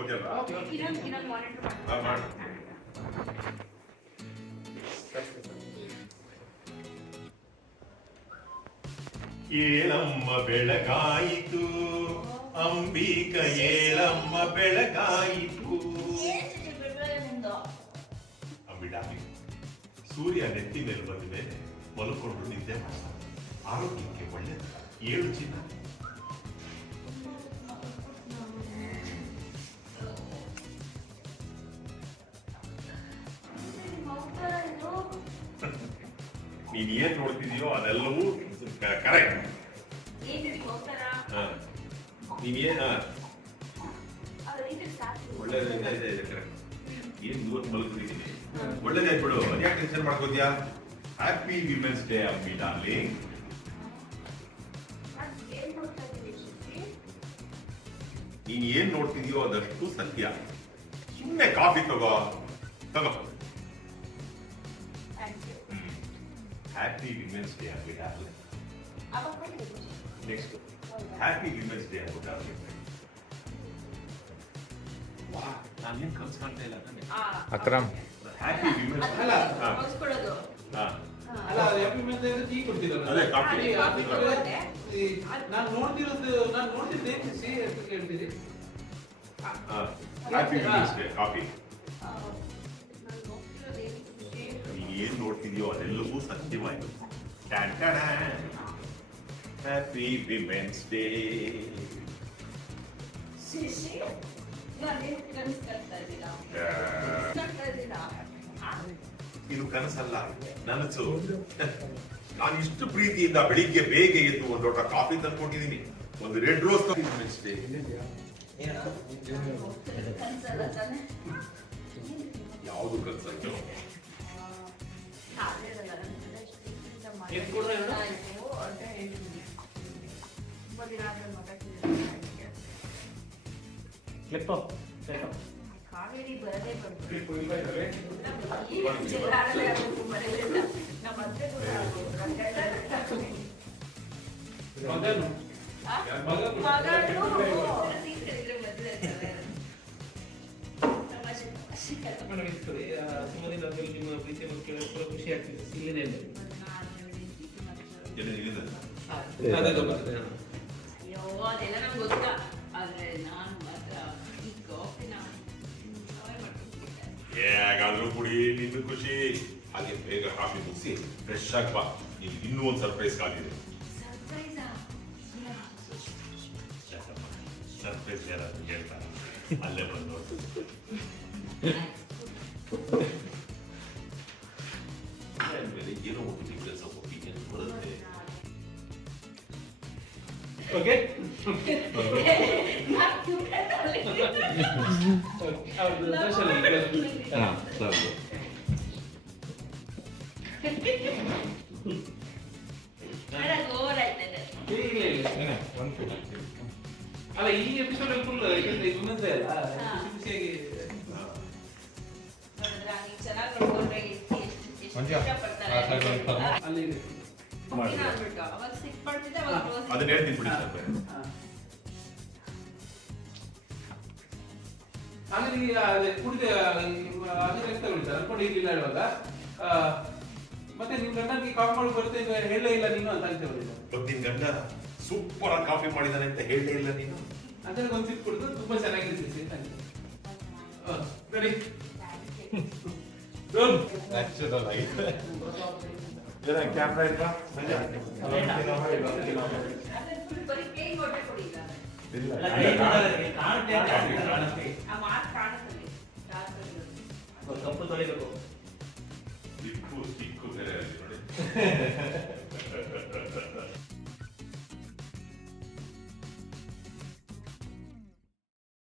Okay ಅಲ್ವಾ? ಇನ್ನೊಂದು monitor ಮಾಡು. ಏಳಮ್ಮ ಬೆಳಗಾಯಿತು, ಅಂಬಿಕ ಏಳಮ್ಮ ಬೆಳಗಾಯಿತು. ಅಂಬಿಡಾಮಿ ಸೂರ್ಯ ನೆತ್ತಿ ಮೇಲೆ ಬಂದ ಮೇಲೆ ಮಲ್ಕೊಂಡು ನಿದ್ದೆ ಮಾಡ್ತಾರೆ, ಆರೋಗ್ಯಕ್ಕೆ ಒಳ್ಳೆಯದು. ಏಳು ಚಿನ್ನ. ನೀನ್ ಏನ್ ನೋಡ್ತಿದೀಯೋ ಅದೆಲ್ಲವೂ ಕರೆಕ್ಟ್. ನೀನೇನ ಒಳ್ಳೆದಿದೆ, ಕರೆಕ್ಟ್. ಏನ್ ಇವತ್ತು ಮಲ್ಕೊಂಡಿದ್ದೀನಿ, ಒಳ್ಳೇದಾಯ್ತು ಬಿಡು, ಅದ್ಯಾಕೆ ಟೆನ್ಷನ್ ಮಾಡ್ಕೋದ್ಯಾ? Happy women's day Ambi darling. ನೀನ್ ಏನ್ ನೋಡ್ತಿದ್ಯೋ ಅದಷ್ಟು ಸತ್ಯ. ಸುಮ್ಮನೆ ಕಾಫಿ ತಗೋ. Happy women's day Ambi darling. Next happy women's day Ambi darling. ನಾನೇನ್ ಕನ್ಸ್ ಮಾಡ್ತಾ ಇಲ್ಲ. ಅಕ್ರಮ್ ಹ್ಯಾಪಿ ವಿಮೆನ್ಸ್ ಅಲ್ಲ ಹ್ಯಾಪಿ ವಿಮೆನ್ಸ್ ಡೇ ಟೀ ಕೊಡ್ತಿರಲ್ಲ, ಅದೇ ಕಾಫಿ. ನಾನು ನೋಡ್ತಿದ್ದೆ ಕೇಳ್ತೀರಿ. Happy women's day coffee. ನೀನ್ ಏನ್ ನೋಡ್ತಿದ್ಯೋ ಅದೆಲ್ಲವೂ ಸತ್ಯವಾಯ್ತು. Happy women's day. ಇದು ಕನಸಲ್ಲ, ನನಸು. ನಾನು ಇಷ್ಟು ಪ್ರೀತಿಯಿಂದ ಬೆಳಿಗ್ಗೆ ಬೇಗ ಎದ್ದು ಒಂದು ಲೋಟ ಕಾಫಿ ತಂದ್ಕೊಂಡಿದ್ದೀನಿ, ಒಂದು ರೆಡ್ ರೋಸ್ ವಿಮೆನ್ಸ್ ಡೇ. ಯಾವುದು ಕನಸು? ಕಾವೇರಿ ಬರದೇ ಬಂತು. ನಿಮ್ಮ ಪ್ರೀತಿ ಕೇಳಿ ಖುಷಿ ಆಗ್ತಿದೆ. ಇಲ್ಲಿನೇ ಅಯ್ಯೋ ಅದೆಲ್ಲ ನಂಗೆ ಗೊತ್ತಾ, ಆದ್ರೆ ನಾನು ಮಾತ್ರ ಈ ಕಾಫಿನ ಹೇಗಾದ್ರೂ ಕುಡಿ, ನಿನ್ನ ಖುಷಿ. ಹಾಗೆ ಬೇಗ ಕಾಫಿ ಮುಗಿಸಿ ಫ್ರೆಶ್ ಆಗಿ ಬಾ, ನಿನ್ಗೆ ಇನ್ನೂ ಒಂದು ಸರ್ಪ್ರೈಸ್ ಕಾದಿದೆ. ಸರ್ಪ್ರೈಸ್ ಯಾರಾದ್ರೂ ಹೇಳ್ತಾರೆ, ಅಲ್ಲೇ ಬಂದು ಮೇಲೆ ಏನೋ ಒಂದು ಕೆಲಸ ಒಪ್ಪಿಗೆ ಬರುತ್ತೆ. ಓಕೆ ಅಲ್ಲ ಈ ಎಪಿಸೋಡ್ ಫುಲ್ ವುಮೆನ್ಸ್ ಡೇ ಅಲ್ಲ, ಖುಷಿಯಾಗಿ ಚೆನ್ನಾಗಿ ನೋಡ್ಕೊಂಡ್ರೆ ಎಷ್ಟು ಇಷ್ಟಪಡ್ತಾರೆ. ಅಲ್ಲಿ ಅವಾಗ ಸಿಕ್ ಮಾಡ್ತಿದ್ದೆ, ಅವಾಗ ಅದನ್ನ ಹೇಳ್ತೀನಿ ಬಿಡಿ ಸರ್. ಆಮೇಲೆ ಈಗ ಕುಡಿದ ಆಮೇಲೆ ತಗೊಳ್ತಾರೆ ಅನ್ಕೊಂಡು ಇರ್ಲಿಲ್ಲ ಹೇಳುವಾಗ ಮತ್ತೆ ನಿಮ್ ಗಂಡನಿಗೆ ಕಾಫಿ ಮಾಡಿ ಬರುತ್ತೆ ಹೇಳಲೇ ಇಲ್ಲ ನೀನು ಅಂತ ಹೇಳ್ತೇವೆ. ನಿನ್ ಗಂಡ ಸೂಪರ್ ಆಗಿ ಕಾಫಿ ಮಾಡಿದಾನೆ ಅಂತ ಹೇಳಲೇ ಇಲ್ಲ ನೀನು. ಅಂದ್ರೆ ಒಂದ್ ಸಿಪ್ ಕುಡಿದು ತುಂಬಾ ಚೆನ್ನಾಗಿರ್ತೀವಿ. ರೆಡಿ ರೋಲ್ ನ್ಯಾಚುರಲ್ ಆಗಿ ಕ್ಯಾಮ್ರಾ ಇಲ್ವಾ? ಬರೀ ಪ್ಲೇನ್ ಕೊಟ್ಟೆ ಕೊಡಿ. ಇಲ್ಲ ಆ ಮಾರ್ಕ್ ಕಾಣುತ್ತದೆ. ಕಪ್ಪು ತೊಳಿಬೇಕು. ಚಿಕ್ಕು ಬೇರೆ ನೋಡಿ.